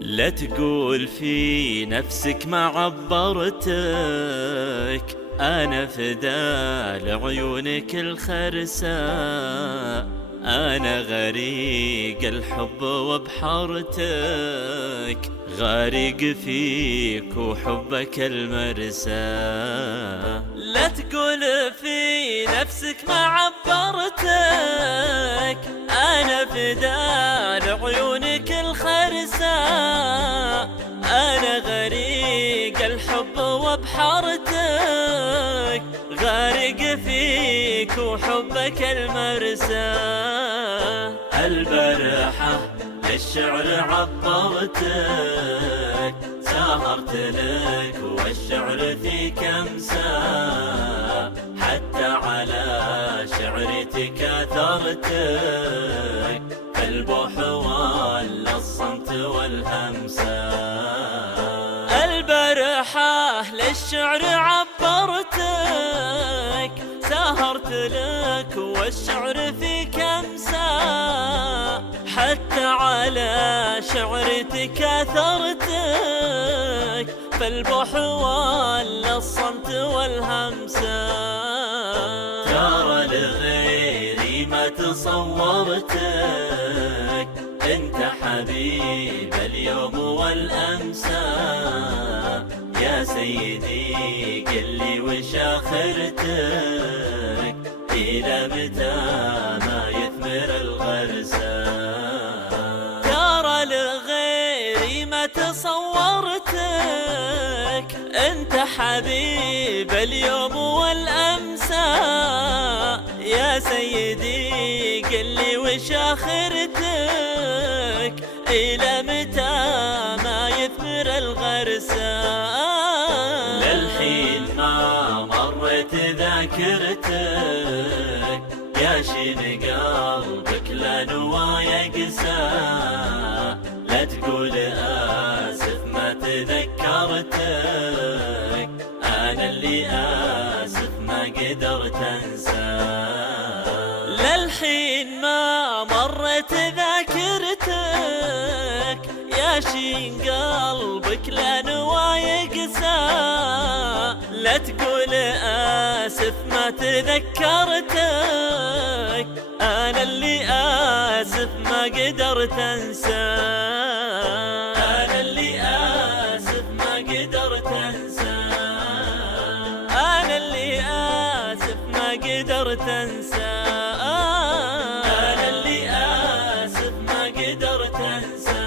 لا تقول في نفسك ما عبرتك، أنا فدا لعيونك الخرساء. أنا غريق الحب وبحرتك، غارق فيك وحبك المرسى. لا تقول في نفسك ما عبرتك، أنا فدا لعيونك الخرساء. أنا غريق الحب وبحرتك، غارق فيك وحبك المرسى. البرحة للشعر عبرتك، سهرت لك والشعر فيك أمسى. حتى على شعرتك أثرتك، البوح ولا الصمت والهمسة. البرحة للشعر عبرتك، سهرت لك والشعر فيك أمسى. حتى على شعرتك أثرتك، فالبوح ولا الصمت والهمسة. ترى لغيري ما تصورتك، انت حبيب اليوم والأمسى. يا سيدي قل لي وش آخرتك، إلى متى ما يثمر الغرسى. ترى لغيري ما تصورتك، انت حبيب اليوم والأمسى. يا سيدي قل لي وش آخرتك، إلى متى ما يثمر الغرسى. للحين ما مرت ذاكرتك، يا شين قلبك لا نوى يقسى. لا تقول آسف ما تذكرتك، أنا اللي آسف ما قدرت أنسى. للحين ما مرت ذاكرتك، يا شين قلبك لا نوى يقسى. لا تقول آسف ما تذكرتك، أنا اللي آسف ما قدرت أنسى. أنا اللي آسف ما قدرت أنسى. أنا اللي آسف ما قدرت أنسى. أنا اللي آسف ما قدرت أنسى.